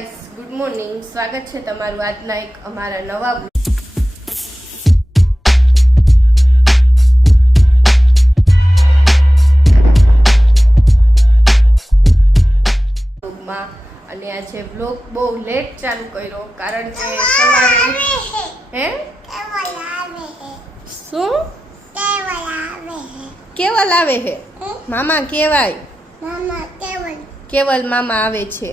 Guys, good morning. સ્વાગત છે તમારું આજના એક અમારા નવા બ્લોગમાં. અને આજે બ્લોગ બહુ લેટ ચાલુ કર્યો કારણ કે સવારે શું કેવલ આવે હે મામા કહેવાય કેવલ મામા આવે છે.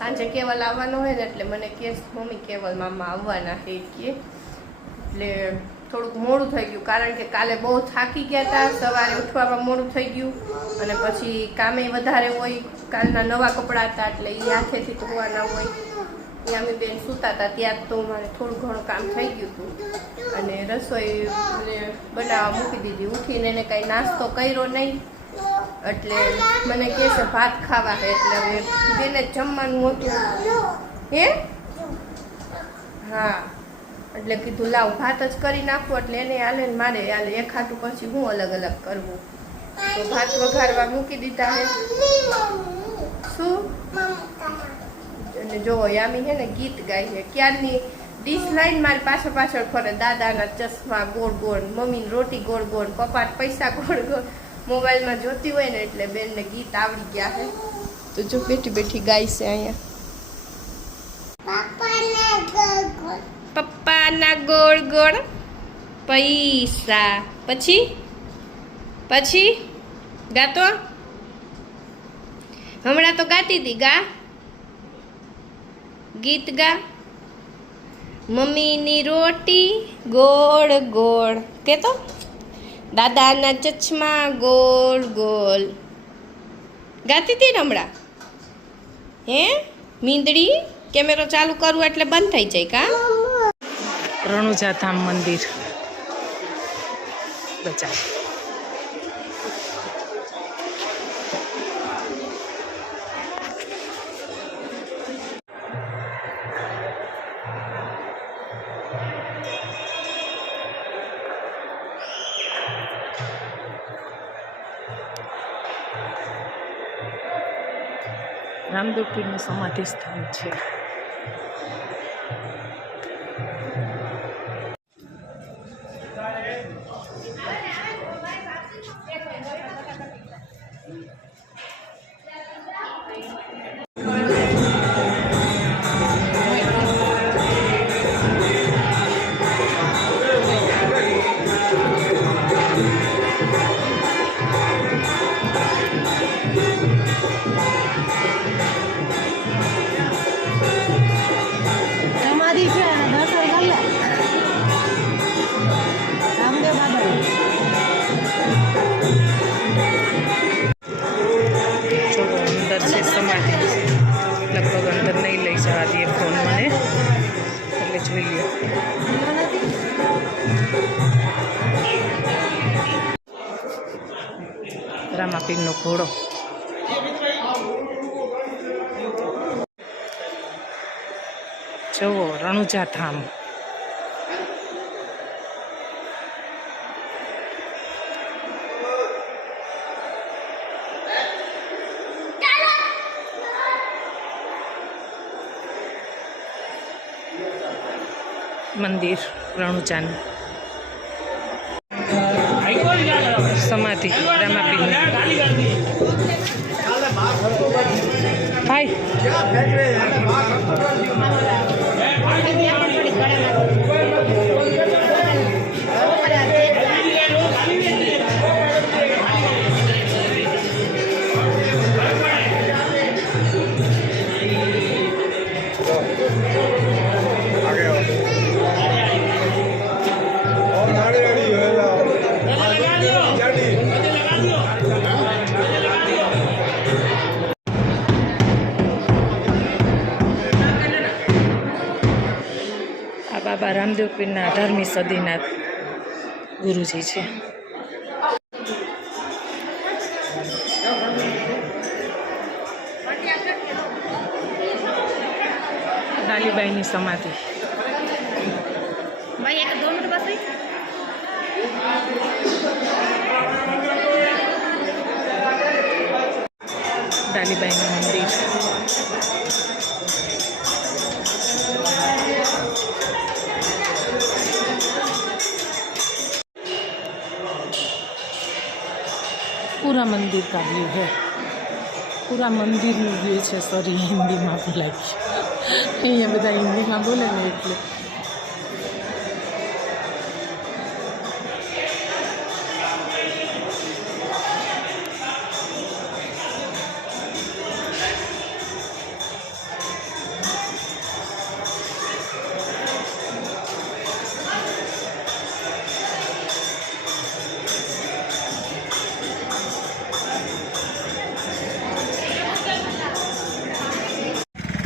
સાંજે કેવલ આવવાનો હોય ને એટલે મને કે મમ્મી કેવલ મામા આવવાના છે કે એટલે થોડુંક મોડું થઈ ગયું કારણ કે કાલે બહુ થાકી ગયા હતા. સવારે ઉઠવામાં મોડું થઈ ગયું અને પછી કામે વધારે હોય. કાલના નવા કપડાં હતા એટલે એ હાથેથી ધોવાના હોય. ત્યાં અમે બેન સૂતા હતા ત્યાં તો મારે થોડું ઘણું કામ થઈ ગયું હતું અને રસોઈ બનાવવા મૂકી દીધી. ઉઠીને એને કાંઈ નાસ્તો કર્યો નહીં એટલે મને કહે છે ભાત ખાવા છે એટલે હવે બેને જમવાનું હતું હે હા એટલે કીધું લાવ ભાત જ કરી નાખું એટલે એને હાલે ને મારે હાલે એક હાટું પછી હું અલગ અલગ કરવું. તો ભાત વઘારવા મૂકી દીધા હે. શું અને જો યામી છે ને ગીત ગાય છે ક્યારની ડીશ લાઈન મારી પાછળ ફરે. દાદાના ચશ્મા ગોળ ગોળ, મમ્મીની રોટી ગોળ ગોળ, પપ્પા પૈસા ગોળ ગોળ મોબાઈલમાં જોતી હોય ને એટલે બેનને ગીત આવડી ગયા છે. તો જો બેઠી ગાય છે અહીંયા પપ્પાના ગોળ ગોળ પૈસા. પછી ગાતો હમણાં તો ગાતી હતી. ગીત ગા. મમ્મીની રોટી ગોળ ગોળ કેતો, દાદાના ચશ્મા ગોળ ગોળ ગાતી હતી ને હમણાં. હે મીંદડી કેમેરો ચાલુ કરું એટલે બંધ થઈ જાય કા. રણુજા ધામ મંદિર બજાર. રામદેવ પીરનું સમાધિ સ્થાન છે. લગભગ અંદર નહીં લઈ જવા દઈએ ફોન મને એટલે જોઈએ. રામાપીરનો ઘોડો. જુઓ રણુજા ધામ. મંદિર રણુજાનું. સમાધિ રામાપીરની. ભાઈ બાબા રામદેવ પીરના 18મી સદીના ગુરુજી છે. ડાલીબાઈની સમાધિ. ડાલીબાઈનું મંદિર. पूरा मंदिर का व्यू है, पूरा मंदिरનું વ્યૂ છે. સોરી, હિન્દીમાં બોલાય, અહીંયા બધા હિન્દીમાં બોલે ને એટલે.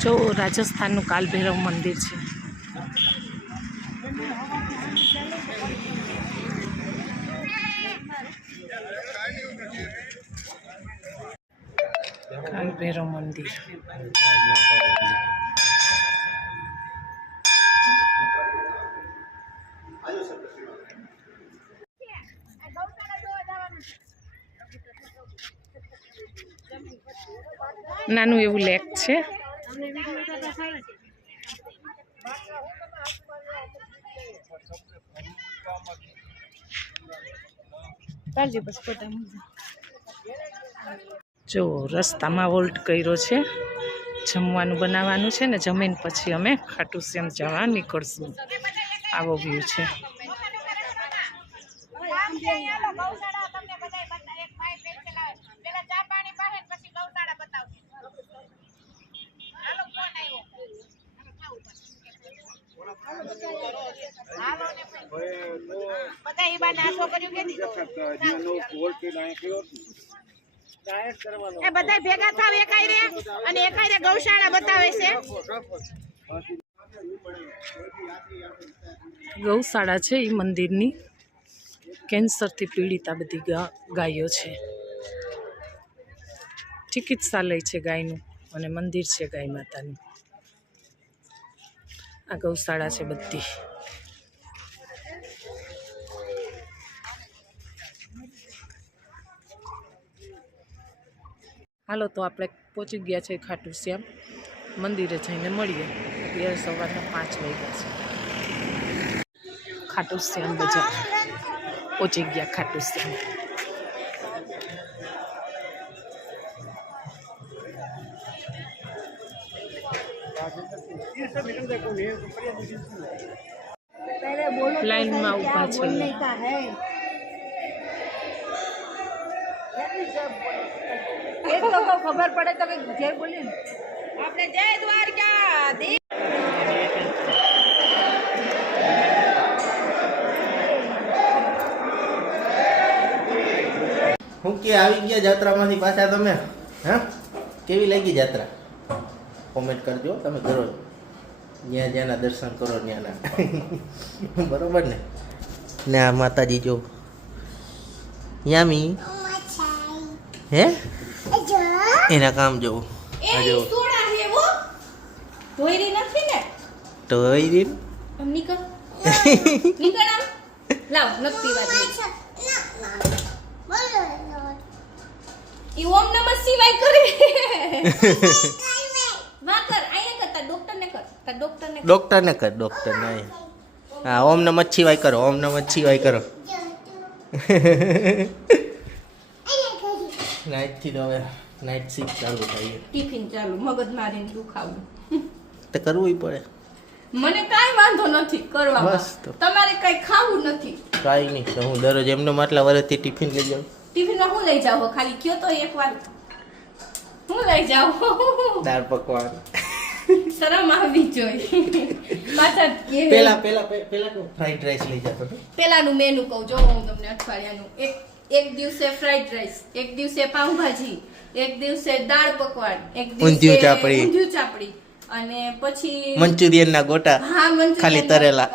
જો રાજસ્થાનનું કાલભૈરવ મંદિર છે. કાલભૈરવ મંદિર. નાનું એવું લેક છે. જો રસ્તામાં વોલ્ટ કર્યો છે, જમવાનું બનાવવાનું છે ને, જમીન પછી અમે ખાટુ શ્યામ જવા નીકળશું. આવો વ્યૂ છે. બધા ભેગા થાવ એકાઈ રે અને એકાઈ રે ગૌશાળા બતાવે છે. ગૌશાળા છે એ મંદિરની. કેન્સરથી પીડિત આ બધી ગાયો છે. ચિકિત્સાલય છે ગાયનું અને મંદિર છે ગાય માતાનું. આ ગૌશાળા છે બધી. હાલો તો આપણે પહોંચી ગયા છે ખાટુ શ્યામ મંદિરે, જઈને મળીએ. અત્યારે સવારના 5 વાગ્યા છે. ખાટુ શ્યામ બજાર પહોંચી ગયા. ખાટુ શ્યામ લાઈનમાં ઊભા છે. ખબર પડે તો જય બોલીએ આપણે જય દ્વારકા. હું કે આવી ગયા જાત્રામાંથી પાછા તમે? હા, કેવી લાગી જાત્રા? કોમેન્ટ કરજો. તમે કરો જ્યાં જ્યાંના દર્શન કરો ત્યાંના. બરોબર ને? ને આ માતાજી જો યામી હે એના કામ જો એ સોડા હે વો ધોઈરી નથી ને તો ઈ નીકળ નીકળ આમ લાવ નથી પીવા દે. ઈ ઓમ નમઃ શિવાય કરે ના કર. આયા કરતા ડોક્ટર ને કર. તા ડોક્ટર ને કર. ડોક્ટર નહીં. હા, ઓમ નમઃ શિવાય કરો. ઓમ નમઃ શિવાય કરો. નાઈટ થી તો હવે નાઈટ શિફ્ટ ચાલુ થાય. ટિફિન ચાલુ મગજ મારીને દુખાવું તો કરવું પડે. મને કાઈ વાંધો નથી કરવામાં. બસ તો. તમારે કઈ ખાવું નથી. કાઈ નહીં. તો હું દરરોજ એમનો માટલા વર્ષથી ટિફિન લઈ જાઉં. ટિફિનમાં હું લઈ જાવ? ખાલી કયો તો એકવાર હું લઈ જાવ. દાળ પકવાન. શરમ આવી જોઈએ. પાછા કે પેલા ફ્રાઈડ રાઈસ લઈ જતો હતો. પેલાનું મેનુ કહું જો હું તમને અઠવાડિયાનું. એક દિવસે ફ્રાઈડ રાઈસ, એક દિવસે પાઉંભાજી, એક દિવસે દાળ પકવાન, એક દિવસે ઊંધિયું ચાપડી અને પછી મંચુરિયન ના ગોટા. હા, મંચુરિયન ખાલી તરેલા.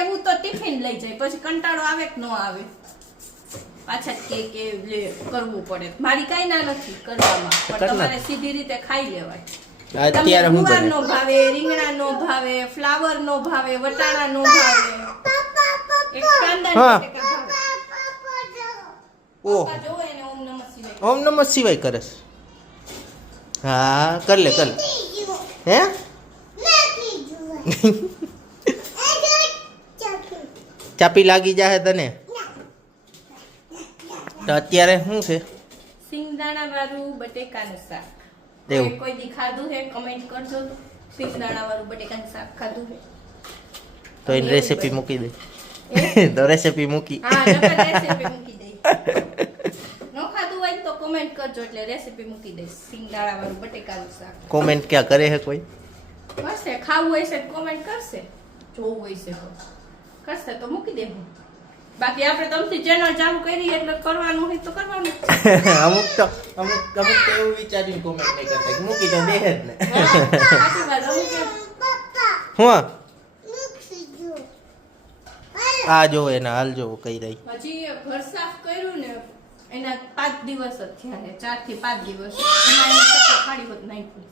એવું તો ટિફિન લઈ જાય. પછી કંટાળો આવે કે ન આવે, પાછા કે લે કરવું પડે. મારી કઈ ના નથી કરવામાં, પણ તમારે સીધી રીતે ખાઈ લેવાય. અત્યારે હું ગુવાર નો ભાવે, રીંગણા નો ભાવે, ફ્લાવર નો ભાવે, વટાણા નો ભાવે, એક કાંદા નો ભાવે. ઓહ, જોવો એને ઓમ નમઃ શિવાય. ઓમ નમઃ શિવાય કરે છે. હા કર લે હે ચાપી લાગી જાય તને તો અત્યારે શું છે સિંગદાણા વાળું બટેકાનું શાક એવું. કોઈ દી ખાધું હે કમેન્ટ કરજો સિંગદાણા વાળું બટેકાનું શાક ખાધું હે તો એની રેસીપી મૂકી દે તો રેસીપી મૂકી હા નકર રેસીપી મૂકી દઈ ન ખાધું હોય તો કમેન્ટ કરજો એટલે રેસીપી મૂકી દઈશ સિંગદાણા વાળું બટેકાનું શાક કોમેન્ટ ક્યાં કરે છે કોઈ કરશે ખાવું હોય છે કોમેન્ટ કરશે જોવું હોય છે તો કરશે તો મૂકી દેવું બાકી આપણે તમથી ચેનલ ચાલુ કરી એટલે કરવાનું હોય તો કરવાનું જ છે. અમુક તો એવું વિચારીને કોમેન્ટ નહીં કરતા કે મૂકી તો દે જ ને સાચી વાત, અમુક એમ. હું આ જો એના હાલ જો કઈ રહી હજી ઘર સાફ કર્યું ને એના 5 દિવસ જ થયા ને 4 થી 5 દિવસ એમાં એને કચરો ખાડી હોત નાખ્યું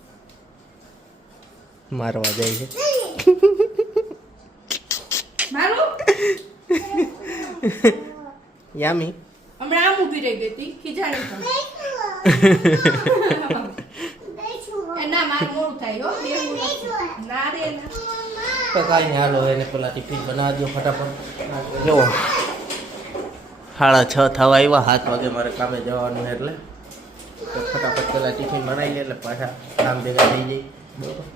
મારવા જાય છે મારું યામી હમણાં આમ ઊભી રહી ગઈ હતી ખીજાણી પણ એ ના મારું મોડું થાય હો બેહવું નથી. ના રે ના તો કાંઈ નહીં હાલો એને પેલા ટિફિન બનાવી દો ફટાફટ જો 6:30 થવા આવ્યા 7 વાગે મારે કામે જવાનું છે એટલે તો ફટાફટ પેલા ટિફિન બનાવી લે એટલે પાછા કામ ભેગા થઈ જાય બરોબર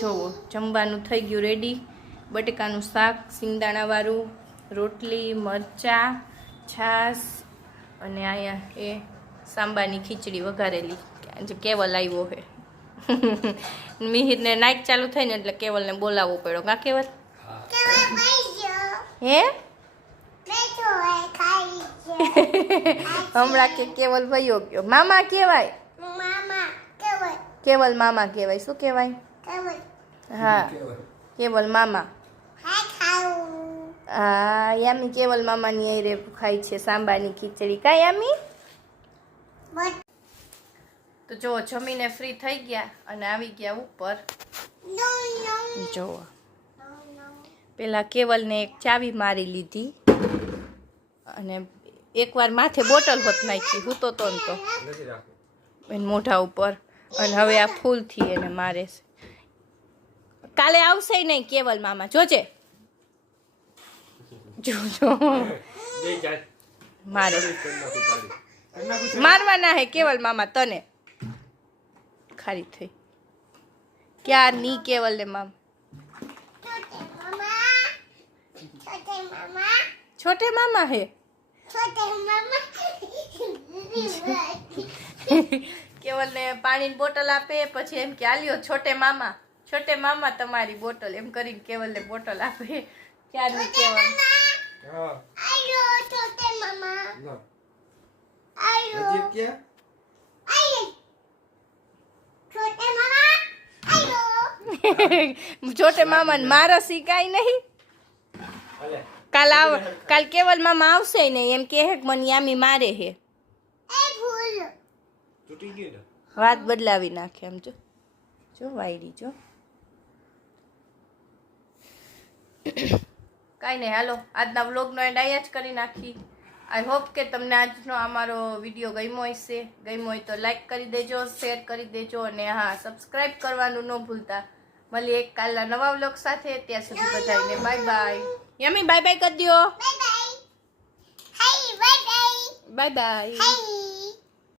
જોવો જમવાનું થઈ ગયું રેડી બટેકાનું શાક સિંગદાણા વાળું રોટલી મરચાં છાશ અને અહીંયા એ સાંબાની ખીચડી વઘારેલી જે કેવલ આવ્યો છે મિહિરને નાઇટ ચાલુ થઈ ને એટલે કેવલને બોલાવવો પડ્યો કા કેવલ હે હમણાં કે કેવલ ભાઈઓ ગયો મામા કહેવાય કેવલ મામા કહેવાય શું કહેવાય હા કેવલ મામા હા યામી કેવલ મામાની આયરે ખાય છે સાંબાની ખીચડી કા યામી તો જો જમીને ફ્રી થઈ ગયા અને આવી ગયા ઉપર જોવો પેલા કેવલને એક ચાવી મારી લીધી અને એકવાર માથે બોટલ હોત નાખી હું તો ને તો એને મોઢા ઉપર અને હવે આ ફૂલથી એને મારે છે કાલે આવશે નહીં કેવલ મામા જોજે જોજો મારે મારવાના હે કેવલ મામા તને ખારી થઈ ક્યાં ની કેવલ ને મામા छोटे मामा है केवल ने पानी ની બોટલ આપે પછી એમ કે આલ્યો છોટે મામા તમારી બોટલ એમ કરીને કેવલ ને બોટલ આપે ક્યારની કેવલ આયો છોટે મામા આયો क्या छोटे मामा आयो छोटे मामा ને મારા શીખાય નહીં કાલ કેવલ મામા આવશે નહીં એમ કે મને યામી મારે હે એ ભૂલ તૂટી ગઈ ને વાત બદલાવી નાખે એમ જો વાયડી જો કાંઈ નહીં હાલો આજના વ્લોગનો એન્ડ અહીંયા જ કરી નાખી આઈ હોપ કે તમને આજનો અમારો વિડીયો ગમ્યો હશે ગમ્યો હોય તો લાઈક કરી દેજો શેર કરી દેજો અને હા સબસ્ક્રાઈબ કરવાનું ન ભૂલતા મળીએ એક કાલના નવા વ્લોગ સાથે ત્યાં સુધી બધાને બાય બાય યમી બાય બાય કરી દો bye bye hi bye bye bye bye હાય